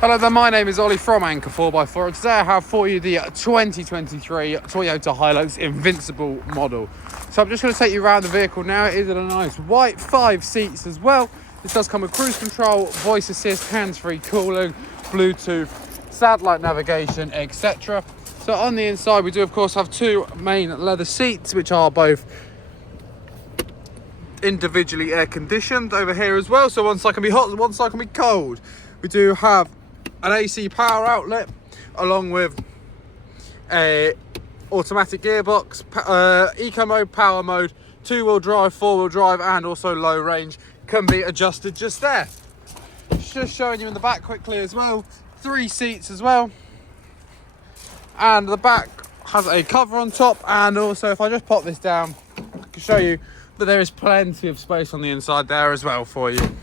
Hello there, my name is Ollie from Anchor 4x4 and today I have for you the 2023 Toyota Hilux Invincible model. So I'm just going to take you around the vehicle now. It is in a nice white 5 seats as well. This does come with cruise control, voice assist, hands-free cooling, Bluetooth, satellite navigation, etc. So on the inside we do of course have 2 main leather seats which are both individually air conditioned over here as well. So one side can be hot and one side can be cold. We do have an AC power outlet along with a automatic gearbox, eco mode, power mode, 2-wheel drive, 4-wheel drive and also low range can be adjusted just there. Just showing you in the back quickly as well, 3 seats as well, and the back has a cover on top, and also if I just pop this down I can show you that there is plenty of space on the inside there as well for you.